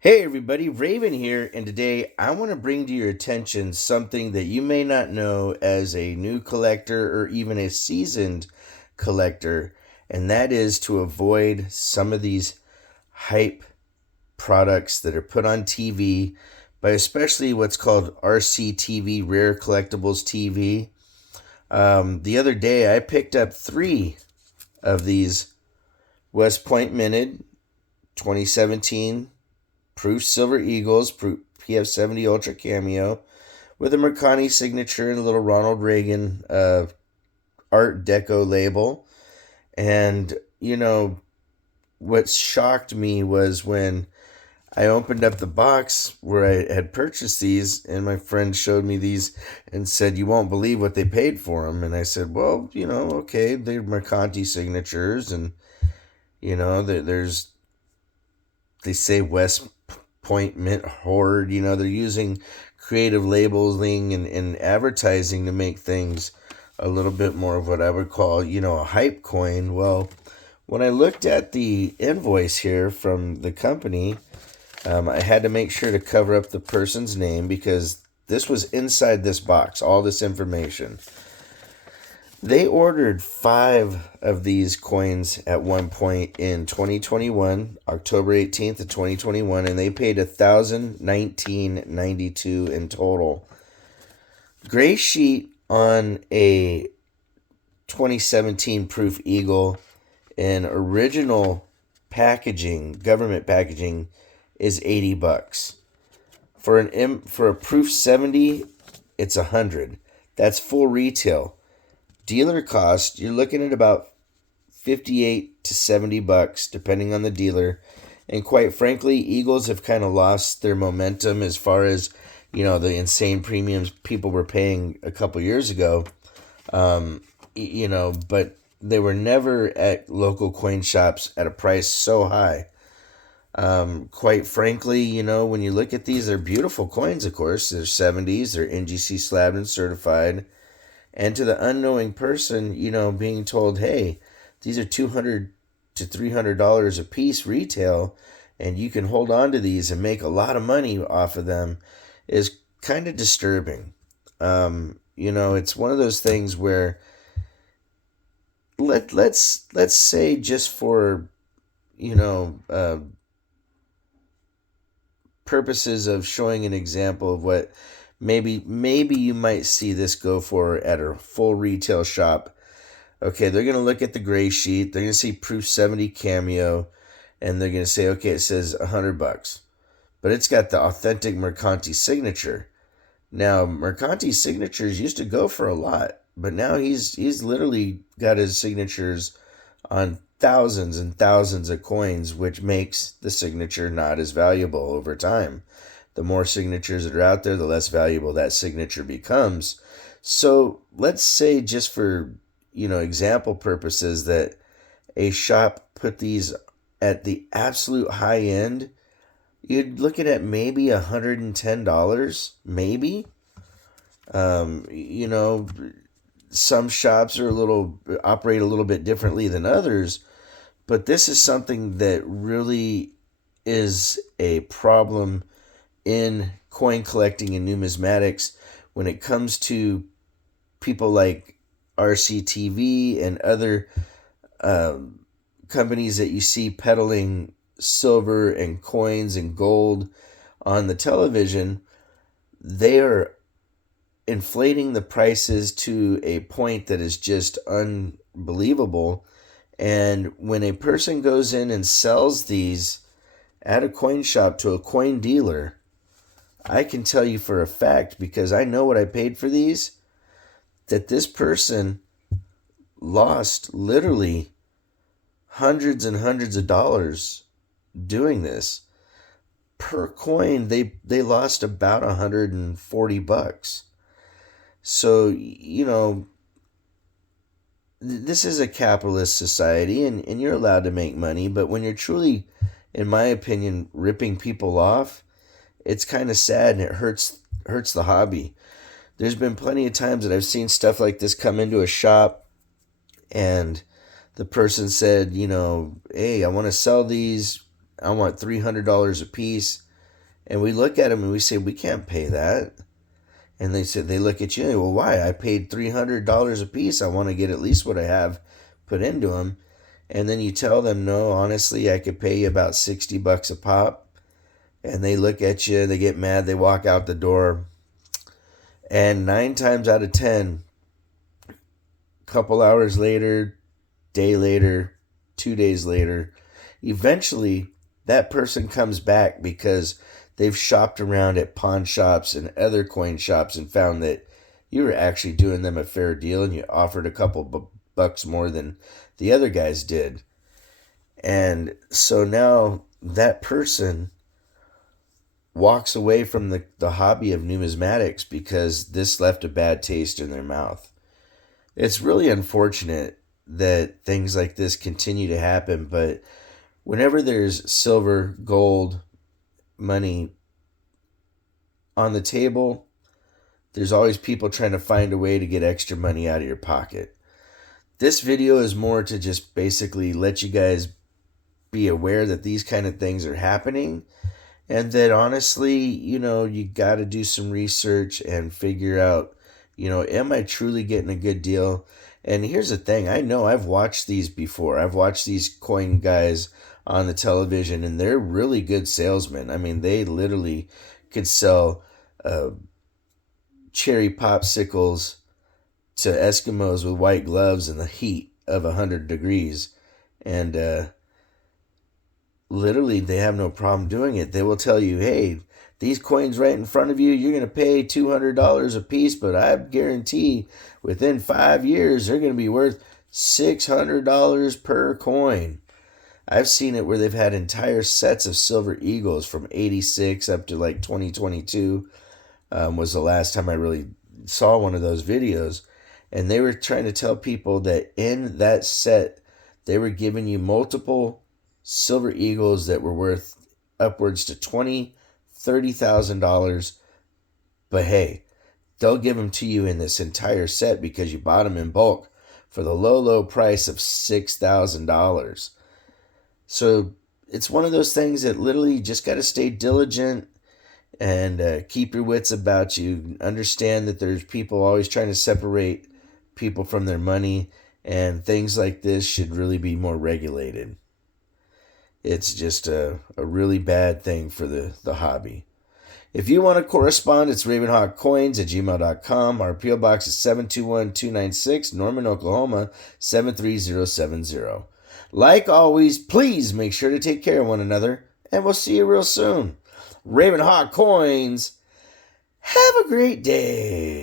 Hey everybody, Raven here, and today I want to bring to your attention something that you may not know as a new collector or even a seasoned collector, and that is to avoid some of these hype products that are put on TV by especially what's called RCTV, Rare Collectibles TV. The other day I picked up three of these West Point Minted 2017 Proof Silver Eagles, Proof PF70 Ultra Cameo, with a Mercani signature and a little Ronald Reagan Art Deco label. And, what shocked me was when I opened up the box where I had purchased these, and my friend showed me these and said, "You won't believe what they paid for them." And I said, "Well, okay, they're Mercanti signatures, and, there's they say West Point Mint Hoard. They're using creative labeling and advertising to make things a little bit more of what I would call, a hype coin." Well, when I looked at the invoice here from the company, I had to make sure to cover up the person's name because this was inside this box, all this information. They ordered five of these coins at one point in 2021, October 18th of 2021, and they paid $1,019.92 in total. Gray sheet on a 2017 Proof Eagle in original packaging, government packaging, is $80. For a Proof 70, it's $100. That's full retail. Dealer cost, you're looking at about $58 to $70, depending on the dealer. And quite frankly, Eagles have kind of lost their momentum as far as, the insane premiums people were paying a couple years ago. But they were never at local coin shops at a price so high. Quite frankly, when you look at these, they're beautiful coins, of course. They're 70s, they're NGC slabbed and certified. And to the unknowing person, being told, hey, these are $200 to $300 a piece retail, and you can hold on to these and make a lot of money off of them, is kind of disturbing. It's one of those things where let's say, just for purposes of showing an example of what maybe you might see this go for at a full retail shop. Okay, they're going to look at the gray sheet. They're going to see Proof 70 Cameo, and they're going to say, okay, it says $100, but it's got the authentic Mercanti signature. Now, Mercanti signatures used to go for a lot, but now he's literally got his signatures on thousands and thousands of coins, which makes the signature not as valuable over time. The more signatures that are out there, the less valuable that signature becomes. So let's say, just for example purposes, that a shop put these at the absolute high end. You're looking at maybe $110, maybe. Some shops operate a little bit differently than others, but this is something that really is a problem in coin collecting and numismatics when it comes to people like RCTV and other companies that you see peddling silver and coins and gold on the television. They are inflating the prices to a point that is just unbelievable. And when a person goes in and sells these at a coin shop to a coin dealer, I can tell you for a fact, because I know what I paid for these, that this person lost literally hundreds and hundreds of dollars doing this. Per coin, they lost about $140. So, this is a capitalist society, and you're allowed to make money, but when you're truly, in my opinion, ripping people off, it's kind of sad, and it hurts the hobby. There's been plenty of times that I've seen stuff like this come into a shop, and the person said, hey, I want to sell these. I want $300 a piece. And we look at them and we say, we can't pay that. And they look at you and, well, why? I paid $300 a piece. I want to get at least what I have put into them. And then you tell them, no, honestly, I could pay you about $60 a pop. And they look at you, they get mad, they walk out the door. And 9 times out of 10, couple hours later, day later, 2 days later, eventually that person comes back because they've shopped around at pawn shops and other coin shops and found that you were actually doing them a fair deal and you offered a couple bucks more than the other guys did. And so now that person walks away from the hobby of numismatics because this left a bad taste in their mouth. It's really unfortunate that things like this continue to happen, but whenever there's silver, gold, money on the table, there's always people trying to find a way to get extra money out of your pocket. This video is more to just basically let you guys be aware that these kind of things are happening, and that honestly, you got to do some research and figure out, am I truly getting a good deal? And here's the thing, I know I've watched these before. I've watched these coin guys on the television, and they're really good salesmen. I mean, they literally could sell cherry popsicles to Eskimos with white gloves in the heat of 100 degrees. And literally, they have no problem doing it. They will tell you, hey, these coins right in front of you, you're going to pay $200 a piece, but I guarantee within 5 years, they're going to be worth $600 per coin. I've seen it where they've had entire sets of silver eagles from 86 up to like 2022 was the last time I really saw one of those videos. And they were trying to tell people that in that set, they were giving you multiple silver eagles that were worth upwards to $20,000, $30,000. But hey, they'll give them to you in this entire set because you bought them in bulk for the low, low price of $6,000. So it's one of those things that literally you just got to stay diligent and keep your wits about you. Understand that there's people always trying to separate people from their money, and things like this should really be more regulated. It's just a really bad thing for the hobby. If you want to correspond, it's ravenhawkcoins@gmail.com. Our P.O. Box is 721296, Norman, Oklahoma, 73070. Like always, please make sure to take care of one another, and we'll see you real soon. Ravenhawk Coins, have a great day.